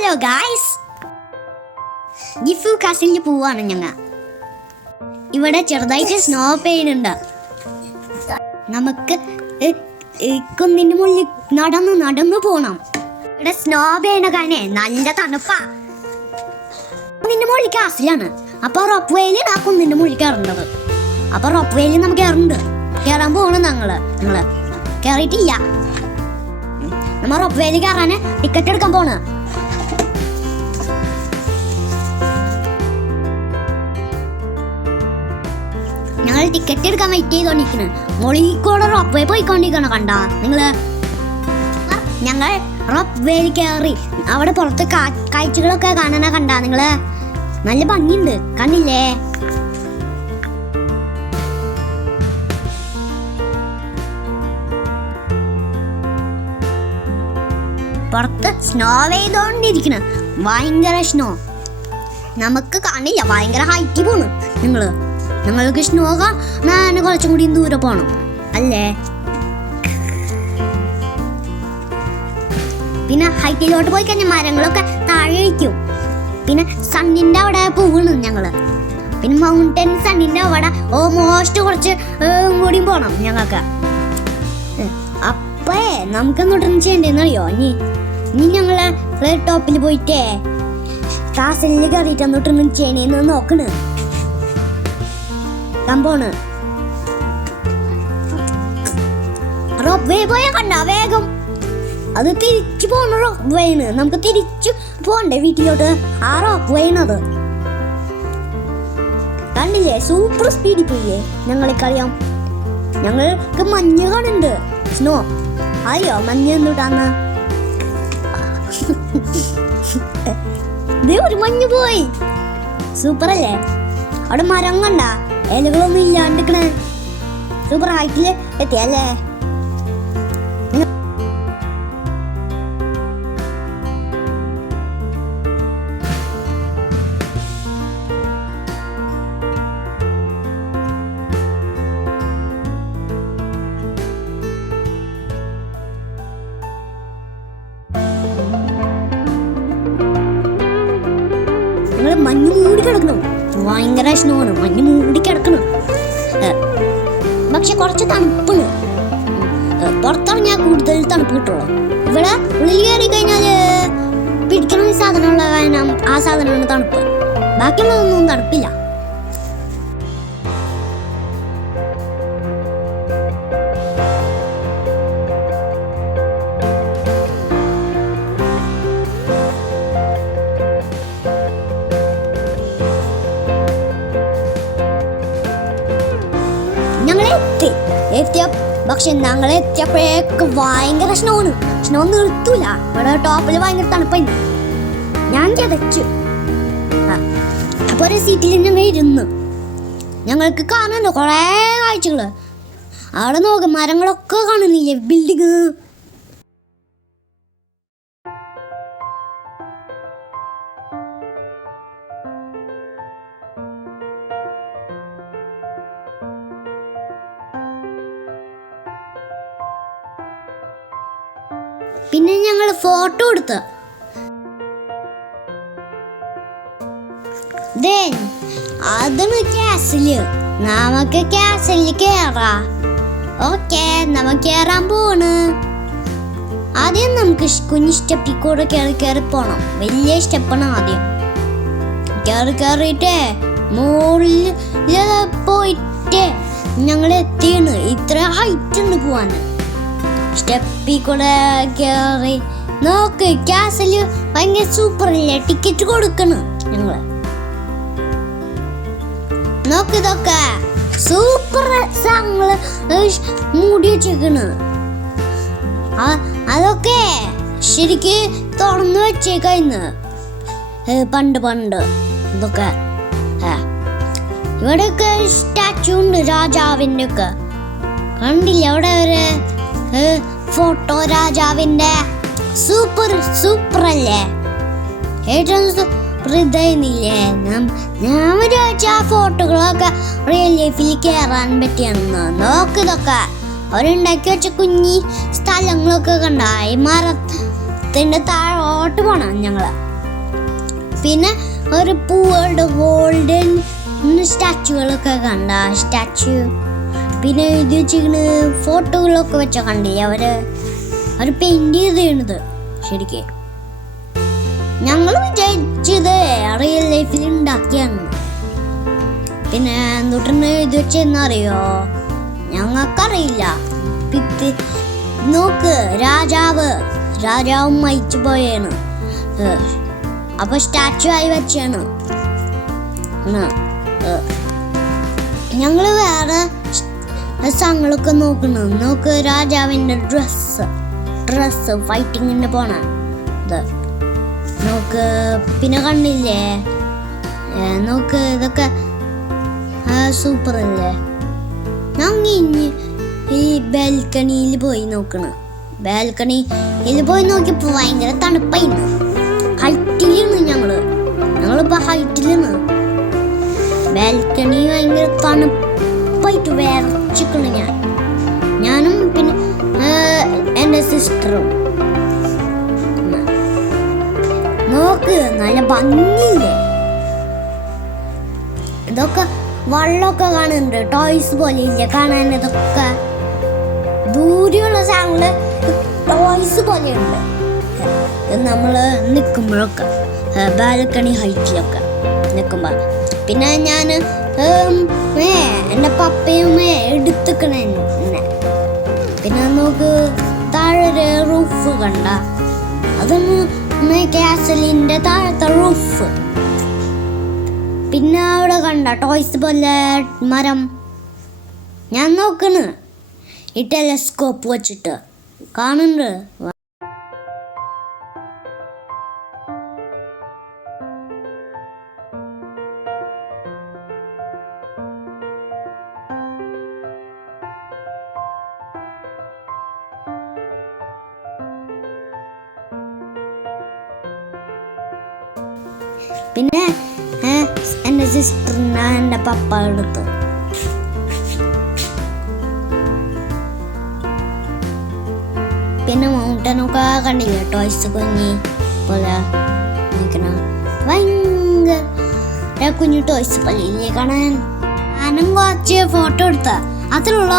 Hello guys, ജിഫു കാസിലിൽ പോവാണ് ഞങ്ങൾ. ഇവിടെ ചെറുതായിട്ട് സ്നോ പെയ്യുന്നുണ്ട്. നമുക്ക് കുന്നിൻ്റെ മുകളിൽ നടന്നു പോകണം. ഇവിടെ സ്നോ പെയ്യണ കാരണം നല്ല തണുപ്പാ. കുന്നിൻ്റെ മുകളിൽ കാസിലാണ്. അപ്പോൾ റോപ്പ് വേയിൽ ആ കുന്നിൻ്റെ മുകളിൽ കയറേണ്ടത്. അപ്പോൾ റോപ്പ് വേയിൽ നമുക്ക് കയറാൻ പോകണം. ഞങ്ങള് കയറിയിട്ടില്ല. നമ്മൾ റോപ്പ് വേയിൽ കയറാൻ ടിക്കറ്റ് എടുക്കാൻ പോണ്. ഞങ്ങൾ ടിക്കറ്റ് എടുക്കാൻ വെയിറ്റ് ചെയ്തോണ്ടിരിക്കുന്നു. മൊളിക്കൂടെ rope way പോയിക്കൊണ്ടിരിക്കണം. കണ്ടാ നിങ്ങള്? ഞങ്ങൾ റോപ്പ് വേയിൽ കയറി. അവിടെ പുറത്ത് കാഴ്ചകളൊക്കെ കാണാനാ. കണ്ടാ നിങ്ങള്? നല്ല ഭംഗിയുണ്ട്, കണ്ടില്ലേ? പുറത്ത് സ്നോ പെയ്തോണ്ടിരിക്കണ്. ഭയങ്കര സ്നോ. നമുക്ക് കാണില്ല, ഭയങ്കര ഹൈറ്റ് പോണ്. നിങ്ങൾക്ക് സ്നോ കാണാൻ കുറച്ചും കൂടി ദൂരെ പോണം അല്ലേ? പിന്നെ ഹൈറ്റിലോട്ട് പോയി കഴിഞ്ഞാൽ മരങ്ങളൊക്കെ താഴെ വയ്ക്കും. പിന്നെ സണ്ണിന്റെ അവിടെ പോകണം ഞങ്ങള്. പിന്നെ മൗണ്ടൻ സണ്ണിന്റെ അവിടെ ഓൾമോസ്റ്റ് കുറച്ച് കൂടിയും പോണം ഞങ്ങൾക്ക്. അപ്പേ നമുക്ക് എങ്ങോട്ടൊന്നും ചെയ്യണ്ടെന്ന് അറിയോ? ഇനി ഞങ്ങള് ടോപ്പിൽ പോയിട്ടേ കാസിലിൽ കയറിയിട്ട് അങ്ങോട്ടൊന്നും ചെയ്യണേന്ന് നോക്കണ്. പോണ് റോപ്പ് വേ പോയാ കണ്ട വേഗം. അത് തിരിച്ചു പോണ റോപ്പ് വേണ്. നമുക്ക് തിരിച്ചു പോണ്ടേ വീട്ടിലോട്ട്. ആ റോപ്പ് വേണത് കണ്ടില്ലേ? സൂപ്പർ സ്പീഡിൽ പോയില്ലേ? ഞങ്ങൾക്കറിയാം. ഞങ്ങൾക്ക് മഞ്ഞ് കാണുന്നുണ്ട്. സ്നോ. അയ്യോ, മഞ്ഞ് എന്തുട്ടാന്ന്? ഒരു മഞ്ഞ് പോയി. സൂപ്പർ അല്ലേ? അവിടെ മരം കണ്ട? ഇലകളൊന്നും ഇല്ലാണ്ടിരിക്കണേ. സൂപ്പർ ഹൈറ്റില് എത്തിയല്ലേ? മഞ്ഞ് മൂടി കിടക്കണം. ഭയങ്കര സ്നോണ്. മഞ്ഞ് മൂടി കിടക്കണം. പക്ഷെ കുറച്ച് തണുപ്പാണ്. പുറത്തിറങ്ങിയാൽ കൂടുതൽ തണുപ്പ് കിട്ടുള്ളൂ. ഇവിടെ ഉള്ളിൽ കയറി കഴിഞ്ഞാല് പിടിക്കണ സാധനമുള്ള കാരണം ആ സാധനമാണ് തണുപ്പ്. ബാക്കിയുള്ളതൊന്നും തണുപ്പില്ല. പക്ഷെ ഞങ്ങൾ എത്തിയപ്പോഴേക്ക് ഭയങ്കര സ്നോ നിർത്തൂല. ഇവിടെ ടോപ്പിൽ ഭയങ്കര തണുപ്പായി. ഞാൻ ചതച്ചു. അപ്പൊ ഒരു സീറ്റിൽ ഞങ്ങൾ ഇരുന്നു. ഞങ്ങൾക്ക് കാണുന്നുണ്ട് കൊറേ കാഴ്ചകള്. അവിടെ നോക്ക്, മരങ്ങളൊക്കെ കാണുന്നില്ലേ? ബിൽഡിങ്. പിന്നെ ഞങ്ങൾ ഫോട്ടോ എടുത്ത് അതാണ് കാസില്. നമുക്ക് കാസില് കേറാ. ഓക്കെ, നമുക്ക് കേറാൻ പോണ്. ആദ്യം നമുക്ക് കുഞ്ഞു സ്റ്റെപ്പിൽ കൂടെ കയറി പോണം. വലിയ സ്റ്റെപ്പാണ് ആദ്യം. കയറിയിട്ടേ മുകളിൽ പോയിട്ട് ഞങ്ങൾ എത്തിയാണ്. ഇത്ര ഹൈറ്റ് ഉണ്ട് പോവാന്. സ്റ്റെപ്പിൽ കൂടെ കയറി നോക്ക്. കാസില് ഭയങ്കര സൂപ്പർ അല്ലേ? ടിക്കറ്റ് കൊടുക്കണം ഞങ്ങള്. നോക്ക്, ഇതൊക്കെ സൂപ്പർ സാധനങ്ങള് മൂടി വെച്ചേക്കണ്. അതൊക്കെ ശരിക്ക് തുറന്നു വെച്ചേക്കായിന്ന് പണ്ട്. ഇതൊക്കെ ഇവിടെയൊക്കെ സ്റ്റാച്ചു ഉണ്ട് രാജാവിന്റെ ഒക്കെ. കണ്ടില്ല അവിടെ ഒരു ഫോട്ടോ രാജാവിന്റെ? സൂപ്പർ അല്ലേ? ഏറ്റവും ഇതായിരുന്നില്ലേ? ഞാൻ വിചാരിച്ച ആ ഫോട്ടോകളൊക്കെ റിയൽ ലൈഫിൽ കയറാൻ പറ്റിയാണെന്ന്. നോക്ക്, ഇതൊക്കെ അവരുണ്ടാക്കി വെച്ച കുഞ്ഞി സ്ഥലങ്ങളൊക്കെ കണ്ടായി. മരത്തിന്റെ താഴോട്ട് പോണം ഞങ്ങള്. പിന്നെ ഒരു പൂവുകളുടെ ഗോൾഡൻ സ്റ്റാച്ചുകളൊക്കെ കണ്ട സ്റ്റാച്ചു. പിന്നെ ഇത് വെച്ചിങ്ങനെ ഫോട്ടോകളൊക്കെ വെച്ച കണ്ടില്ലേ അവര് പെയിന്റ് ചെയ്തത്. ശരിക്കും ഞങ്ങൾ വിചാരിച്ചത് റിയൽ ലൈഫിൽ ഉണ്ടാക്കിയാണ്. പിന്നെ എന്തുട്ടാണ് ഇത് വെച്ചെന്നറിയോ? ഞങ്ങൾക്കറിയില്ല. നോക്ക്, രാജാവും മരിച്ചു പോയാണ്. അപ്പൊ സ്റ്റാച്ചു ആയി വെച്ചാണ്. ഞങ്ങള് വേറെ സ്ഥലങ്ങളൊക്കെ നോക്ക്, രാജാവിന്റെ ഡ്രസ് ഫൈറ്റിങ്ങിന് പോണ നോക്ക്. പിന്നെ കണ്ടില്ലേ, നോക്ക്, ഇതൊക്കെ സൂപ്പർ അല്ലേ. ഞങ്ങ ഇനി ഈ ബാൽക്കണിയിൽ പോയി ബാൽക്കണിയിൽ പോയി നോക്കിയപ്പോ ഭയങ്കര തണുപ്പായിരുന്നു. ഹൈറ്റിലാണ് ഞങ്ങളിപ്പോ ഹൈറ്റിലാണ്. ബാൽക്കണി ഭയങ്കര തണുപ്പായിട്ട് വിറച്ചിക്കണ് ഞാനും പിന്നെ എൻ്റെ സിസ്റ്ററും. നോക്ക്, നല്ല ഭംഗിയില്ലേ. ഇതൊക്കെ വെള്ളമൊക്കെ കാണുന്നുണ്ട്, ടോയ്സ് പോലെ ഇല്ലേ കാണാൻ. ഇതൊക്കെ ദൂരെയുള്ള സാധനങ്ങള് ടോയ്സ് പോലെയുണ്ട് നമ്മള് നിൽക്കുമ്പോഴൊക്കെ, ബാൽക്കണി ഹൈറ്റിലൊക്കെ നിൽക്കുമ്പോൾ. പിന്നെ ഞാൻ എൻ്റെ പപ്പയും എടുത്തിക്കണേ. പിന്നെ നോക്ക്, താഴെ റൂഫ് കണ്ട, അതൊന്ന് കാസലിൻ്റെ താഴത്തെ റൂഫ്. പിന്നെ അവിടെ കണ്ട ടോയ്സ് പോലെ മരം. ഞാൻ നോക്കണ് ഈ ടെലസ്കോപ്പ് വെച്ചിട്ട് കാണുന്നുണ്ട്. പിന്നെ എൻ്റെ സിസ്റ്ററിനെ എൻ്റെ പപ്പ എടുത്തു. പിന്നെ മൗണ്ടനൊക്കെ കണ്ടില്ലേ, ടോയ്സ് കുഞ്ഞി പോലെ നിൽക്കണ ഭയങ്കര കുഞ്ഞു ടോയ്സ് പോലെ ഇല്ലേ കാണാൻ. ഞാനും കുറച്ച് ഫോട്ടോ എടുത്ത. അതിലുള്ള